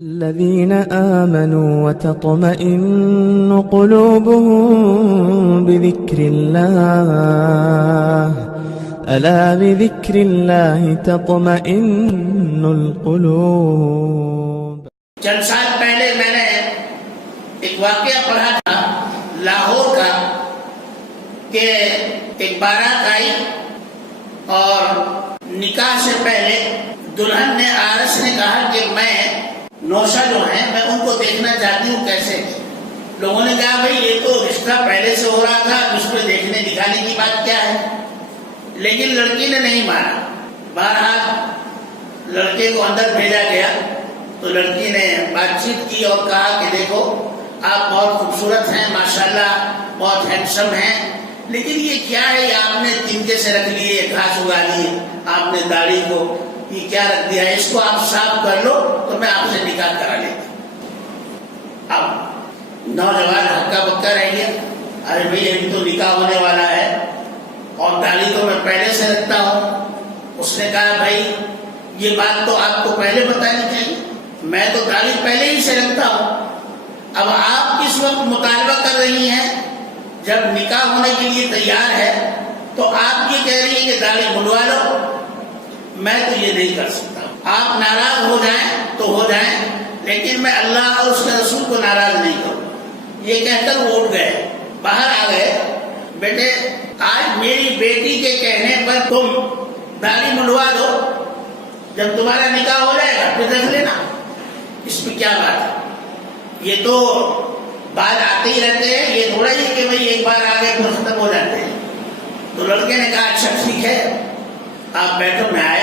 الذين آمنوا وتطمئن قلوبهم بذكر الله ألا بذكر الله تطمئن القلوب. چند سال پہلے میں نے ایک واقعہ پڑھا تھا لاہور کا کہ ایک بارات آئی اور نکاح سے پہلے دلہن نے عارس نے کہا کہ میں نوشہ جو ہیں میں ان کو دیکھنا چاہتی ہوں کیسے. لوگوں نے کہا بھئی یہ تو رشتہ پہلے سے ہو رہا تھا، اس پہ دیکھنے دکھانے کی بات کیا ہے. لیکن لڑکی نے نہیں مانا. بہرحال لڑکے کو اندر بھیجا گیا تو لڑکی نے بات چیت کی اور کہا کہ دیکھو آپ بہت خوبصورت ہیں، ماشاءاللہ بہت ہینڈسم ہیں، لیکن یہ کیا ہے، یہ آپ نے تنکے سے رکھ لیے، گھاس اگا لیے، آپ نے داڑھی کو یہ کیا رکھ دیا ہے، اس کو آپ صاف کر لو تو میں آپ سے نکاح کرا لیتی. اب نوجوان ہکا بکا رہ گیا، ارے بھائی ابھی تو نکاح ہونے والا ہے اور داڑھی تو میں پہلے سے رکھتا ہوں. اس نے کہا بھائی یہ بات تو آپ کو پہلے بتانی چاہیے، میں تو داڑھی پہلے ہی سے رکھتا ہوں. اب آپ کس وقت مطالبہ کر رہی ہیں جب نکاح ہونے کے لیے تیار ہے تو آپ یہ کہہ رہی ہیں کہ داڑھی منڈوا لو. میں تو یہ نہیں کر سکتا. آپ ناراض ہو جائیں تو ہو جائیں، لیکن میں اللہ اور اس کے رسول کو ناراض نہیں کروں. یہ کہہ کر وہ اٹھ گئے، باہر آ گئے. بیٹے آج میری بیٹی کے کہنے پر تم داڑھی منڈوا دو، جب تمہارا نکاح ہو جائے گا پھر دیکھ لینا، اس میں کیا بات ہے. یہ تو بات آتے ہی رہتے ہیں، یہ تھوڑا ہی کہ بھائی ایک بار آ گئے تو ختم ہو جاتے ہیں. تو لڑکے نے کہا اچھا ٹھیک ہے آپ بیٹھو، میں آیا.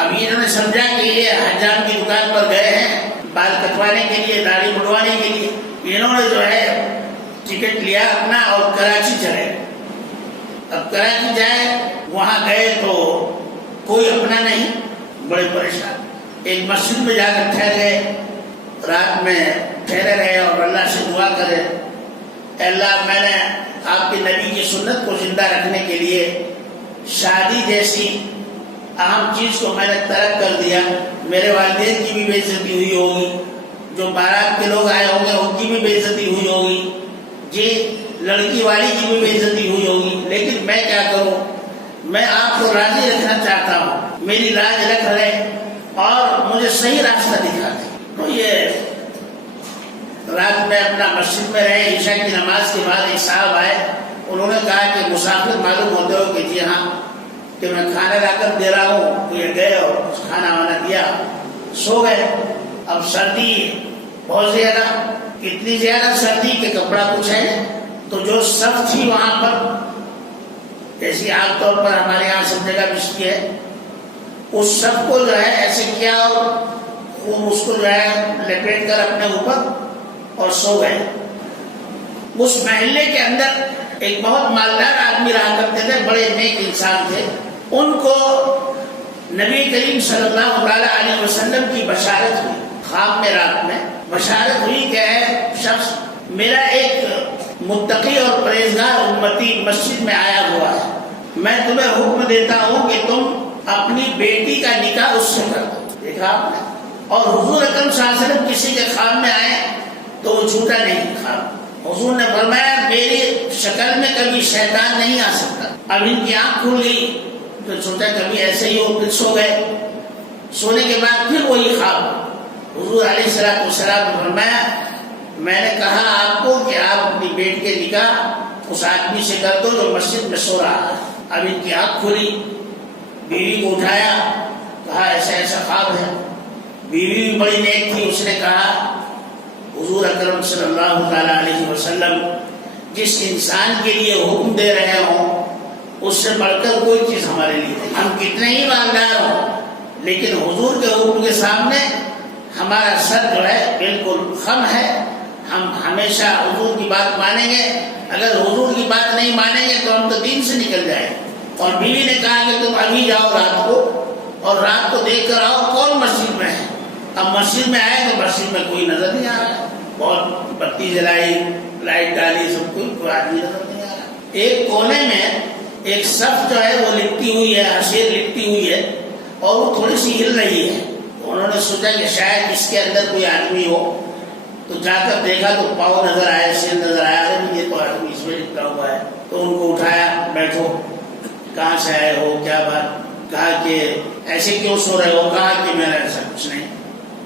ابھی انہوں نے سمجھا کہ یہ حجام کی دکان پر گئے ہیں بال کٹوانے کے لیے، داڑھی منڈوانے کے لیے. انہوں نے جو ہے ٹکٹ لیا اپنا اور کراچی چلے. اب کراچی جائے، وہاں گئے تو کوئی اپنا نہیں، بڑے پریشان. ایک مسجد میں جا کر ٹھہر گئے، رات میں ٹھہرے رہے اور اللہ سے دعا کرے اے اللہ میں نے آپ کے نبی کی سنت کو زندہ رکھنے کے لیے شادی جیسی اہم چیز کو میں نے ترک کر دیا. میرے والدین کی بھی بے عزتی ہوئی ہوگی، جو بارات کے لوگ آئے ہوں گے ان کی بھی بے عزتی ہوئی ہوگی، جی لڑکی والی کی بھی بے عزتی ہوئی ہوگی، لیکن میں کیا کروں، میں آپ کو راضی رکھنا چاہتا ہوں. میری لاج رکھ لیں اور مجھے صحیح راستہ دکھا دیں. تو یہ رات میں اپنا مسجد میں رہے. عشاء کی نماز کے بعد ایک صاحب آئے، انہوں نے کہا کہ مسافر معلوم ہوتے ہو کہ جی ہاں، کہ میں کھانا لا کر دے رہا ہوں. تو یہ گئے اور کچھ کھانا وانا دیا، سو گئے. اب سردی بہت زیادہ، اتنی زیادہ سردی کہ کپڑا کچھ ہے. تو جو صف تھی وہاں پر، جیسی عام طور پر ہمارے یہاں سب جگہ بچتی ہے، اس صف کو جو ہے ایسے کیا اور اس کو جو ہے لپیٹ کر اپنے اوپر اور سو گئے. اس محلے کے اندر ایک بہت مالدار آدمی رہا کرتے تھے، بڑے نیک انسان تھے. ان کو نبی کریم صلی اللہ علیہ وسلم کی بشارت ہوئی. خواب میں رات میں بشارت ہوئی کہ اے شخص، میرا ایک متقی اور پرہیزگار امتی مسجد میں آیا ہوا ہے، میں تمہیں حکم دیتا ہوں کہ تم اپنی بیٹی کا نکاح اس سے کر دو. دیکھا آپ نے. اور حضور اکرم صلی اللہ علیہ وسلم کسی کے خواب میں آئے تو وہ جھوٹا نہیں خواب. حضور نے فرمایا میری شکل میں کبھی شیطان نہیں آ سکتا. اب ان کی آنکھ کھل گئی تو سوچا کبھی ایسے ہی ہو، پھر سو گئے. سونے کے بعد پھر وہی خواب. حضور علیہ السلام نے فرمایا میں نے کہا آپ کو کہ آپ اپنی بیٹی کے نکاح اس آدمی سے کر دو جو مسجد میں سو رہا ہے. اب ان کی آنکھ کھلی، بیوی کو اٹھایا، کہا ایسا ایسا خواب ہے. بیوی بھی بڑی نیک تھی، اس نے کہا حضور اکرم صلی اللہ علیہ وسلم جس انسان کے لیے حکم دے رہے ہوں اس سے بڑھ کر کوئی چیز ہمارے لیے نہیں. ہم کتنے ہی مالدار ہوں لیکن حضور کے حکم کے سامنے ہمارا سر جو ہے بالکل خم ہے. ہم ہمیشہ حضور کی بات مانیں گے، اگر حضور کی بات نہیں مانیں گے تو ہم تو دین سے نکل جائیں. اور بیوی نے کہا کہ تم ابھی جاؤ رات کو اور رات کو دیکھ کر آؤ کون مسجد میں ہے. اب مسجد میں آئے تو مسجد میں کوئی نظر نہیں آ رہا. بہت بتی جلائی، لائٹ ڈالی، سب کوئی آدمی نظر نہیں آ رہا. ایک کونے میں ایک صف جو ہے وہ لپٹی ہوئی ہے، حشیر لپٹی ہوئی ہے اور وہ تھوڑی سی ہل رہی ہے. تو انہوں نے سوچا کہ شاید اس کے اندر کوئی آدمی ہو، تو جا کر دیکھا تو پاؤں نظر آیا، سر نظر آیا، ارے یہ تو آدمی اس میں لپٹا ہوا ہے۔ تو ان کو اٹھایا، بیٹھو، کہاں سے آئے ہو، کیا بات؟ کہا کہ ایسے کیوں سو رہے ہو؟ کہا کہ میرا ایسا کچھ نہیں،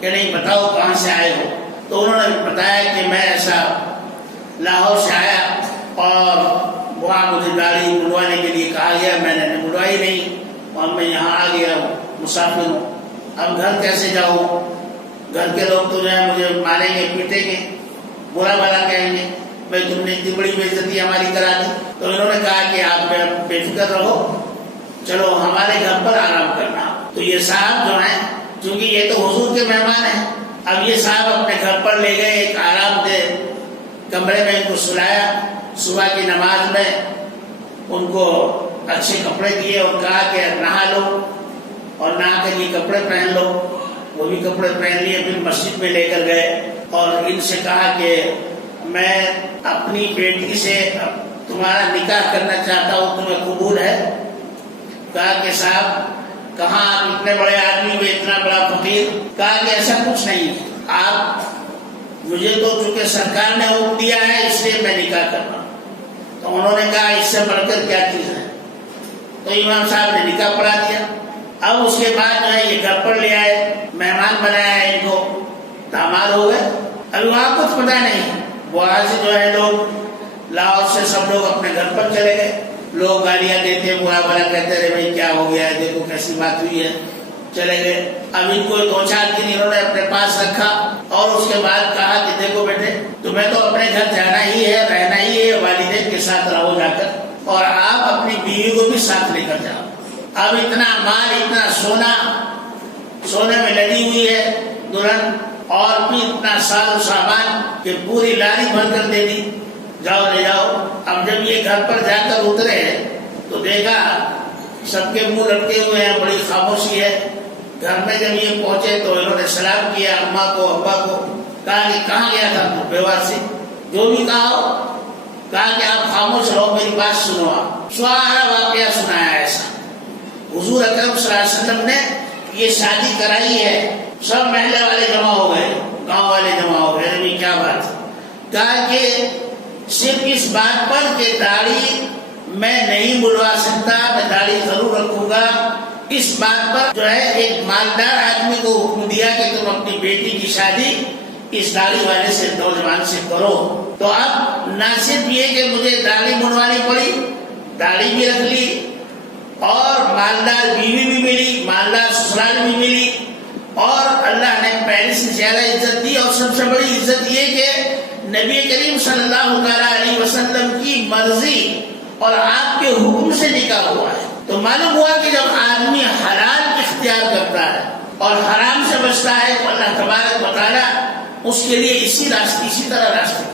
کہ نہیں بتاؤ کہاں سے آئے ہو؟ تو انہوں نے بتایا کہ میں ایسا لاہور سے آیا اور وہاں مجھے داڑھی منڈوانے کے لیے کہا گیا، میں نے منڈوائی نہیں اور میں یہاں آ گیا ہوں، مسافر ہوں، اب گھر کیسے جاؤں؟ گھر کے لوگ تو جو ہے مجھے ماریں گے، پیٹیں گے، برا بھلا کہیں گے، بھائی تم نے اتنی بڑی بے عزتی ہماری کرا دی۔ تو انہوں نے کہا کہ آپ بے فکر رہو، چلو ہمارے گھر پر آرام کرنا۔ تو یہ صاحب جو ہیں، چونکہ یہ تو حضور کے مہمان ہیں، اب یہ صاحب اپنے گھر پر لے گئے، ایک آرام دہ کمرے میں ان کو سلایا، صبح کی نماز میں ان کو اچھے کپڑے دیے اور کہا کہ نہا لو اور نہا کر یہ کپڑے پہن لو۔ وہ بھی کپڑے پہن لیے، پھر مسجد میں لے کر گئے اور ان سے کہا کہ میں اپنی بیٹی سے تمہارا نکاح کرنا چاہتا ہوں، تمہیں قبول ہے؟ کہا کہ صاحب کہاں آپ اتنے بڑے آدمی میں اتنا بڑا فقیر؟ کہا کہ ایسا کچھ نہیں ہے، آپ مجھے تو چونکہ سرکار نے حکم دیا ہے اس لیے میں نکاح کرنا۔ تو انہوں نے کہا اس سے بڑھ کر کیا چیز ہے؟ تو امام صاحب نے نکاح پڑھا دیا۔ اب اس کے بعد جو ہے یہ گھر پر لے آئے، مہمان بنایا ان کو، داماد ہو گئے۔ ابھی وہاں کچھ پتا نہیں، وہاں سے جو ہے لوگ لاہور سے سب لوگ اپنے گھر پر چلے گئے، لوگ گالیاں دیتے، برا بھلا کہتے رہے، بھائی کیا ہو گیا ہے، دیکھو کیسی بات ہوئی ہے، چلے گئے۔ اب ان کو 2-4 دن انہوں نے اپنے پاس رکھا اور اس کے بعد کہا کہ دیکھو بیٹے تمہیں تو اپنے گھر جانا ہی ہے، رہنا ہی ہے، والدین کے ساتھ رہو جا کر، اور آپ اپنی بیوی کو بھی ساتھ لے کر جاؤ۔ اب اتنا مال، اتنا سونا، سونے میں لگی ہوئی ہے دلہن، اور بھی اتنا ساز و سامان کہ پوری لاری بھر کر دے دی، جاؤ لے جاؤ۔ اب جب یہ گھر پر جا کر اترے تو دیکھا سب کے منہ لٹکے ہوئے ہیں، بڑی خاموشی ہے۔ گھر میں جب یہ پہنچے تو انہوں نے سلام کیا اماں کو، ابا کو، کہا کہ کہاں گیا تھا تو بیواسی جو بھی کہا ہو، کہا کہ آپ خاموش رہو، میری بات سنو۔ آپ سارا واقعہ سنایا ایسا۔ حضور اکرم صلی اللہ علیہ وسلم نے یہ شادی کرائی ہے، سب محلے والے جمع ہو گئے، گاؤں والے جمع ہو گئے، ابھی کیا بات؟ کہا کہ صرف اس بات پر کہ داڑھی میں نہیں بلوا سکتا، میں داڑھی ضرور رکھوں گا، اس بات پر جو ہے ایک مالدار آدمی کو حکم دیا کہ تم اپنی بیٹی کی شادی اس داڑھی والے سے، نوجوان سے کرو۔ تو اب نہ صرف یہ کہ مجھے داڑھی بنوانی پڑی، داڑھی بھی رکھ لی اور مالدار بیوی بھی ملی، مالدار سسرال بھی ملی، اور اللہ نے پہلے سے زیادہ عزت دی، اور سب سے بڑی عزت یہ کہ نبی کریم صلی اللہ علیہ وسلم کی مرضی اور آپ کے حکم سے نکاح ہوا ہے۔ تو معلوم ہوا کہ جب آدمی حلال اختیار کرتا ہے اور حرام سے بچتا ہے تو اللہ تبارک و تعالیٰ اس کے لیے اسی طرح راستے